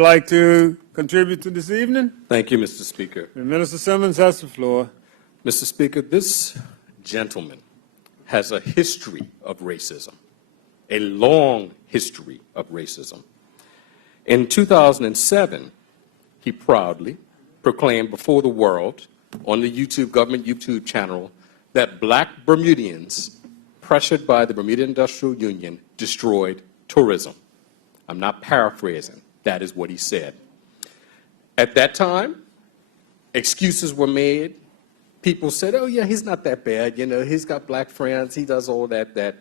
Like to contribute to this evening? Thank you, Mr. Speaker. And Minister Simmons has the floor. Mr. Speaker, this gentleman has a history of racism, a long history of racism. In 2007, he proudly proclaimed before the world on the government YouTube channel that black Bermudians, pressured by the Bermuda Industrial Union, destroyed tourism. I'm not paraphrasing. That is what he said. At that time, excuses were made. People said, oh, yeah, he's not that bad. You know, he's got black friends. He does all that.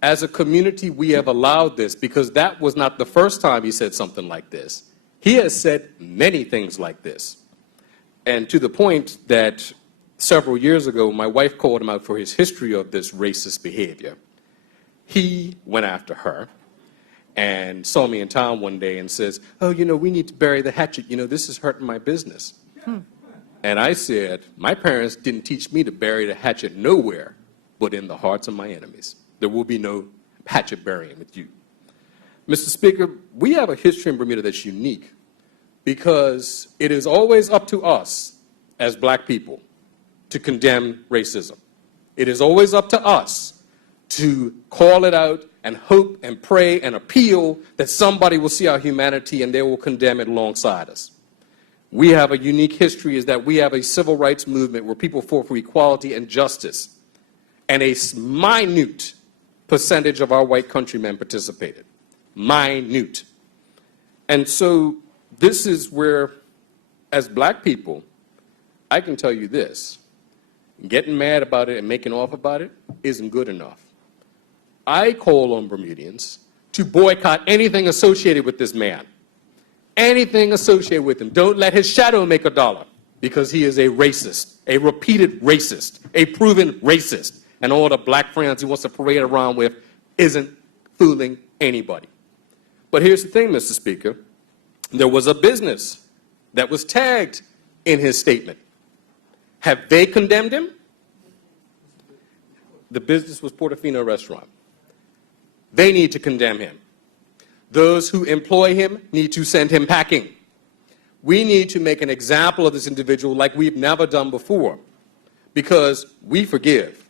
As a community, we have allowed this because that was not the first time he said something like this. He has said many things like this. And to the point that several years ago, my wife called him out for his history of this racist behavior. He went after her and saw me in town one day and says, oh, you know, we need to bury the hatchet. You know, this is hurting my business. And I said, my parents didn't teach me to bury the hatchet nowhere but in the hearts of my enemies. There will be no hatchet burying with you. Mr. Speaker, we have a history in Bermuda that's unique because it is always up to us as black people to condemn racism. It is always up to us to call it out and hope and pray and appeal that somebody will see our humanity and they will condemn it alongside us. We have a unique history is that we have a civil rights movement where people fought for equality and justice, and a minute percentage of our white countrymen participated. Minute. And so this is where, as black people, I can tell you this, getting mad about it and making off about it isn't good enough. I call on Bermudians to boycott anything associated with this man. Anything associated with him. Don't let his shadow make a dollar, because he is a racist, a repeated racist, a proven racist. And all the black friends he wants to parade around with isn't fooling anybody. But here's the thing, Mr. Speaker. There was a business that was tagged in his statement. Have they condemned him? The business was Portofino Restaurant. They need to condemn him. Those who employ him need to send him packing. We need to make an example of this individual like we've never done before, because we forgive.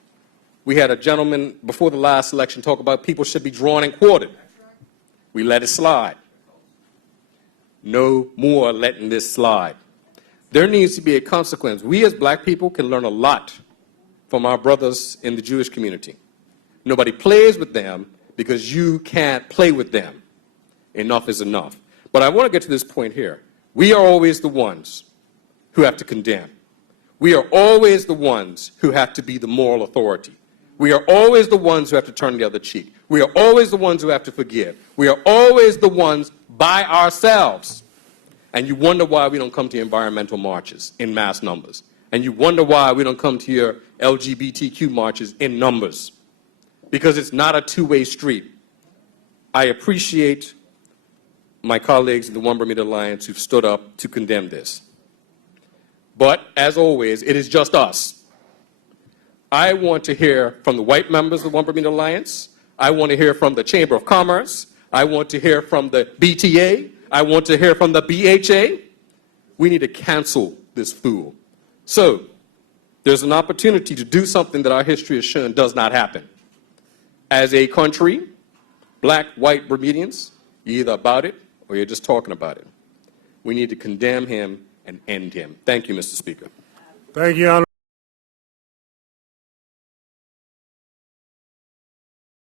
We had a gentleman before the last election talk about people should be drawn and quartered. We let it slide. No more letting this slide. There needs to be a consequence. We as black people can learn a lot from our brothers in the Jewish community. Nobody plays with them because you can't play with them. Enough is enough. But I want to get to this point here. We are always the ones who have to condemn. We are always the ones who have to be the moral authority. We are always the ones who have to turn the other cheek. We are always the ones who have to forgive. We are always the ones by ourselves. And you wonder why we don't come to environmental marches in mass numbers. And you wonder why we don't come to your LGBTQ marches in numbers. Because it's not a two-way street. I appreciate my colleagues in the One Bermuda Alliance who've stood up to condemn this. But, as always, it is just us. I want to hear from the white members of the One Bermuda Alliance. I want to hear from the Chamber of Commerce. I want to hear from the BTA. I want to hear from the BHA. We need to cancel this fool. So, there's an opportunity to do something that our history has shown does not happen. As a country, black, white Bermudians, you're either about it or you're just talking about it. We need to condemn him and end him. Thank you, Mr. Speaker. Thank you, Honorable.